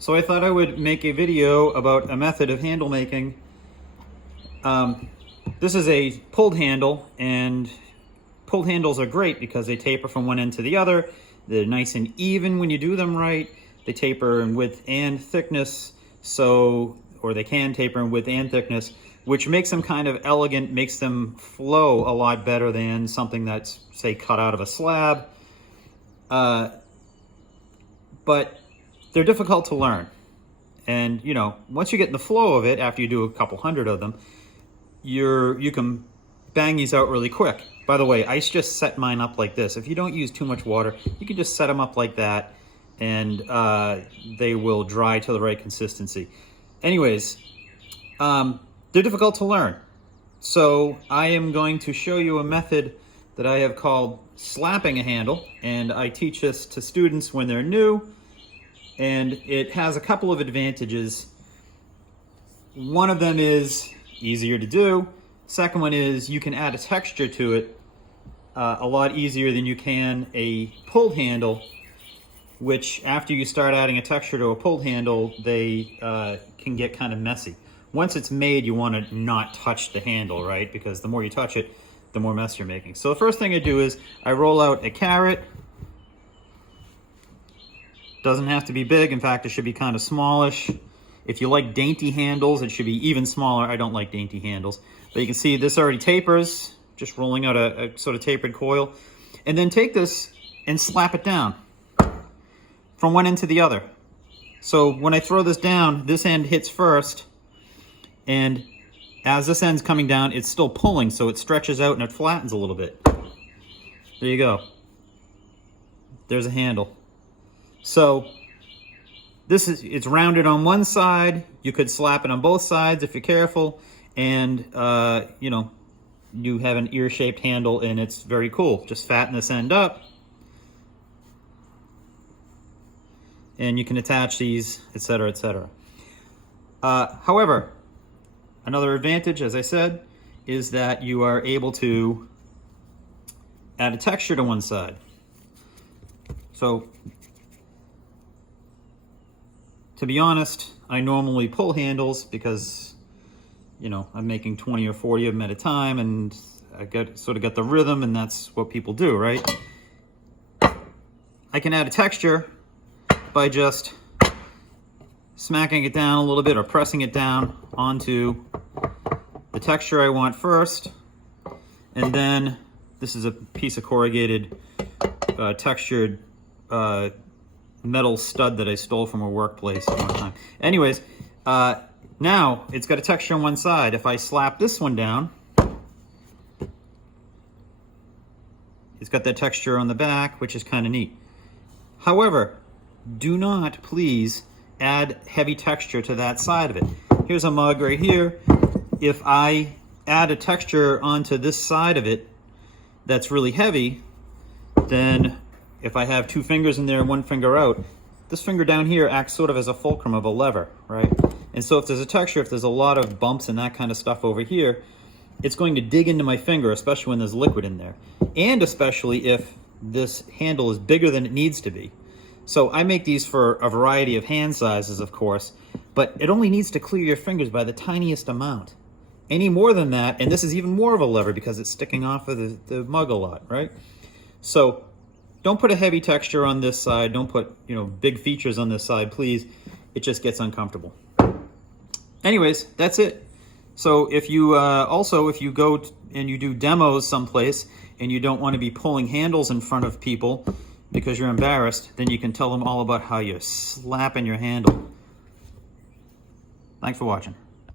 So I thought I would make a video about a method of handle making. This is a pulled handle, and pulled handles are great because they taper from one end to the other. They're nice and even when you do them right. They taper in width and thickness, or they can taper in width and thickness, which makes them kind of elegant, makes them flow a lot better than something that's, say, cut out of a slab. But they're difficult to learn. And, you know, once you get in the flow of it, after you do a couple hundred of them, you can bang these out really quick. By the way, I just set mine up like this. If you don't use too much water, you can just set them up like that, and they will dry to the right consistency. Anyways, they're difficult to learn. So I am going to show you a method that I have called slapping a handle, and I teach this to students when they're new, and it has a couple of advantages. One of them is easier to do. Second one is you can add a texture to it a lot easier than you can a pulled handle, which after you start adding a texture to a pulled handle, they can get kind of messy. Once it's made, you want to not touch the handle, right? Because the more you touch it, the more mess you're making. So the first thing I do is I roll out a carrot. Doesn't have to be big. In fact, it should be kind of smallish. If you like dainty handles, it should be even smaller. I don't like dainty handles. But you can see this already tapers, just rolling out a sort of tapered coil. And then take this and slap it down from one end to the other. So when I throw this down, this end hits first, and as this end's coming down, it's still pulling, so it stretches out and it flattens a little bit. There you go. There's a handle. So it's rounded on one side. You could slap it on both sides if you're careful, and you know, you have an ear-shaped handle, and it's very cool. Just fatten this end up, and you can attach these, etc., etc. However, another advantage, as I said, is that you are able to add a texture to one side. So, to be honest, I normally pull handles because, you know, I'm making 20 or 40 of them at a time, and I sort of got the rhythm, and that's what people do, right? I can add a texture by just smacking it down a little bit or pressing it down onto the texture I want first. And then this is a piece of corrugated textured metal stud that I stole from a workplace at one time. Anyways, now it's got a texture on one side. If I slap this one down, it's got that texture on the back, which is kind of neat. However, do not please add heavy texture to that side of it. Here's a mug right here. If I add a texture onto this side of it that's really heavy, then if I have two fingers in there and one finger out, this finger down here acts sort of as a fulcrum of a lever, right? And so if there's a texture, if there's a lot of bumps and that kind of stuff over here, it's going to dig into my finger, especially when there's liquid in there. And especially if this handle is bigger than it needs to be. So I make these for a variety of hand sizes, of course, but it only needs to clear your fingers by the tiniest amount. Any more than that, and this is even more of a lever because it's sticking off of the mug a lot, right? So don't put a heavy texture on this side. Don't put, you know, big features on this side, please. It just gets uncomfortable. Anyways, that's it. So if you if you go and you do demos someplace and you don't want to be pulling handles in front of people because you're embarrassed, then you can tell them all about how you're slapping your handle. Thanks for watching.